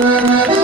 Música